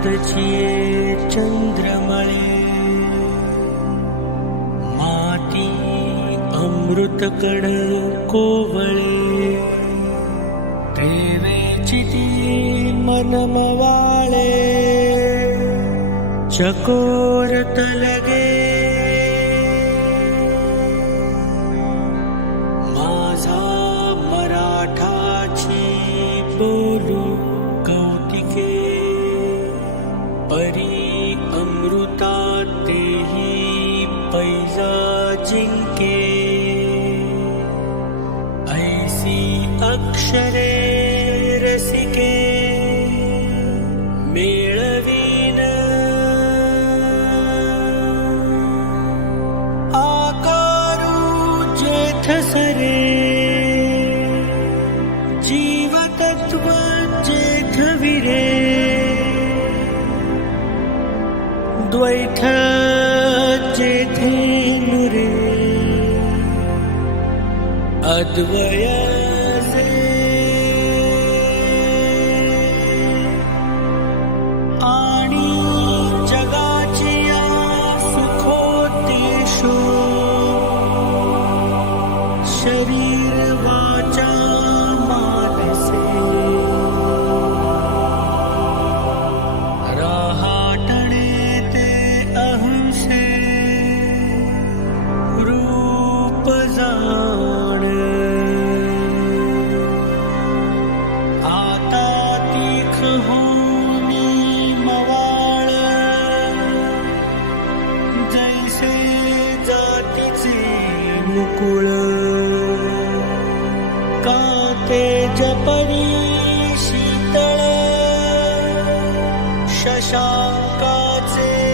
छिये चंद्रमळे माती अमृतकण कोवळे प्रेमेची ती मनमवाळे चकोरत लगे माझा मराठाची बोलू परी अमृता तेही पैजा जिंके ऐसी अक्षरे रसिके मेळवीन। आकारू जेथ अद्वैठाचे धेनुरे अद्वया तेजपरी शीतळ शशांकाचे